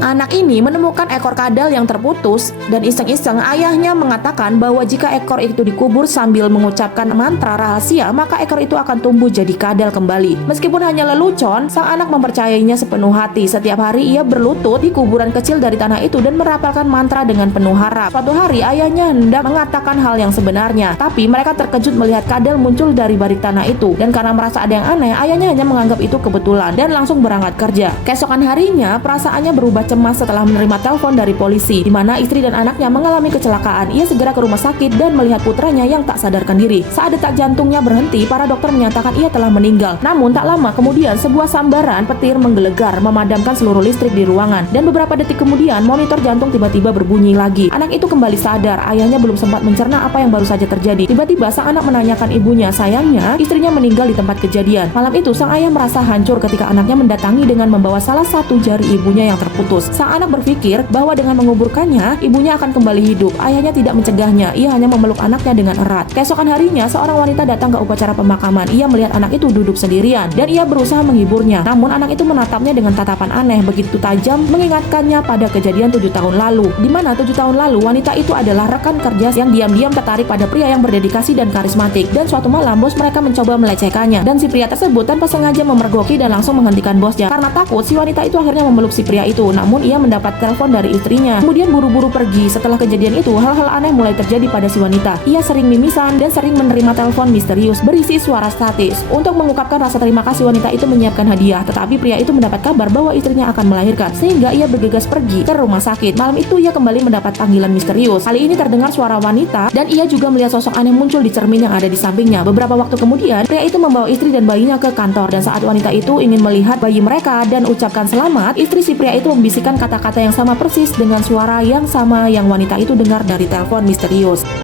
Anak ini menemukan ekor kadal yang terputus dan iseng-iseng ayahnya mengatakan bahwa jika ekor itu dikubur sambil mengucapkan mantra rahasia, maka ekor itu akan tumbuh jadi kadal kembali. Meskipun hanya lelucon, sang anak mempercayainya sepenuh hati. Setiap hari ia berlutut di kuburan kecil dari tanah itu dan merapalkan mantra dengan penuh harap. Suatu hari ayahnya hendak mengatakan hal yang sebenarnya, tapi mereka terkejut melihat kadal muncul dari balik tanah itu. Dan karena merasa ada yang aneh, ayahnya hanya menganggap itu kebetulan dan langsung berangkat kerja. Keesokan harinya, perasaannya berubah cemas setelah menerima telepon dari polisi, di mana istri dan anaknya mengalami kecelakaan. Ia segera ke rumah sakit dan melihat putranya yang tak sadarkan diri. Saat detak jantungnya berhenti, para dokter menyatakan ia telah meninggal. Namun tak lama kemudian, sebuah sambaran petir menggelegar memadamkan seluruh listrik di ruangan. Dan beberapa detik kemudian, monitor jantung tiba-tiba berbunyi lagi. Anak itu kembali sadar. Ayahnya belum sempat mencerna apa yang baru saja terjadi. Tiba-tiba sang anak menanyakan ibunya. Sayangnya, istrinya meninggal di tempat kejadian. Malam itu, sang ayah merasa hancur ketika anaknya mendatangi dengan membawa salah satu jari ibunya yang terputus. Sang anak berpikir bahwa dengan menguburkannya, ibunya akan kembali hidup. Ayahnya tidak mencegahnya, ia hanya memeluk anaknya dengan erat. Keesokan harinya, seorang wanita datang ke upacara pemakaman. Ia melihat anak itu duduk sendirian, dan ia berusaha menghiburnya. Namun anak itu menatapnya dengan tatapan aneh, begitu tajam, mengingatkannya pada kejadian 7 tahun lalu. Di mana 7 tahun lalu, wanita itu adalah rekan kerja yang diam-diam tertarik pada pria yang berdedikasi dan karismatik. Dan suatu malam, bos mereka mencoba melecehkannya. Dan si pria tersebut tanpa sengaja memergoki dan langsung menghentikan bosnya. Karena takut, si wanita itu akhirnya memeluk si pria itu. Namun ia mendapat telepon dari istrinya. Kemudian buru-buru pergi. Setelah kejadian itu, hal-hal aneh mulai terjadi pada si wanita. Ia sering mimisan dan sering menerima telepon misterius berisi suara statis. Untuk mengungkapkan rasa terima kasih, wanita itu menyiapkan hadiah. Tetapi pria itu mendapat kabar bahwa istrinya akan melahirkan, sehingga ia bergegas pergi ke rumah sakit. Malam itu ia kembali mendapat panggilan misterius. Kali ini terdengar suara wanita dan ia juga melihat sosok aneh muncul di cermin yang ada di sampingnya. Beberapa waktu kemudian, pria itu membawa istri dan bayinya ke kantor. Dan saat wanita itu ingin melihat bayi mereka dan ucapkan selamat, istri si pria itu membisikkan kata-kata yang sama persis dengan suara yang sama yang wanita itu dengar dari telepon misterius.